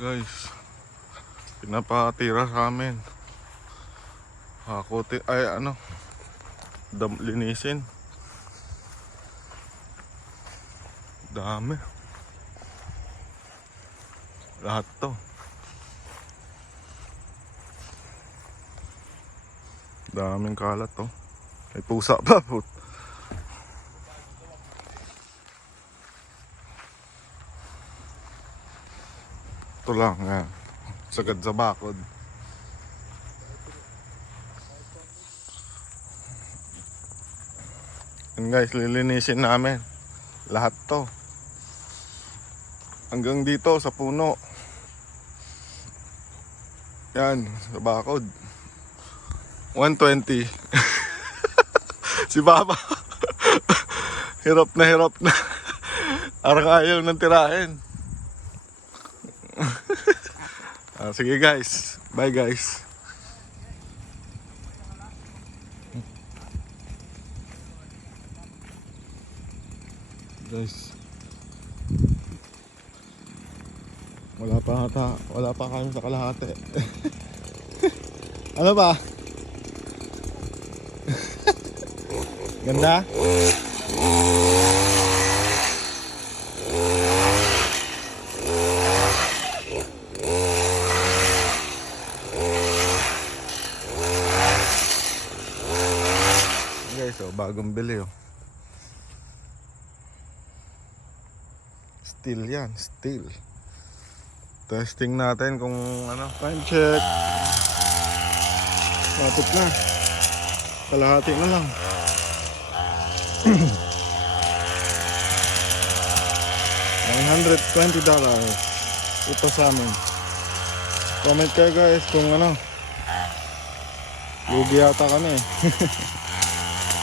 Guys, pinapatira sa amin. Hakote, ay ano, linisin. Dami. Lahat to. Daming kalat to. May pusa pa po. Ito lang yan. Sagad sa bakod. Yan guys, lilinisin namin. Lahat to. Hanggang dito sa puno. Yan, sa bakod. 120. Si Papa. Hirap na. Arang ayaw nang tirahin. Sige guys. Bye guys. Guys. Wala pa kami sa kalahati. Ano ba? Ganda? Guys, oh, bagong bili oh. Steel yan, steel. Testing natin kung ano. Time check. Matip na. Kalahati na lang. $120 ito sa amin. Comment kayo guys kung ano, lugi yata kami.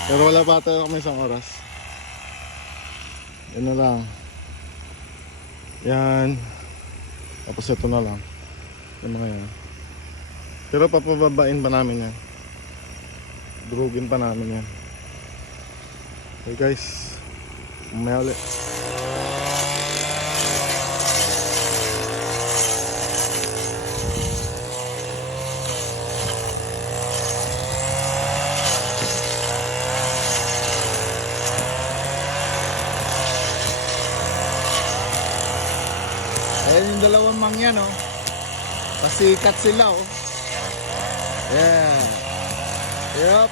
Pero wala pa tayo kami isang oras. Yan na lang. Yan. Tapos ito na lang. Yung mga yan. Pero papababain pa namin yan. Durugin pa namin yan. Okay guys, umaya ulit. Ayan yung dalawang mangyan oh. Pasikat sila oh. Yeah. Yup.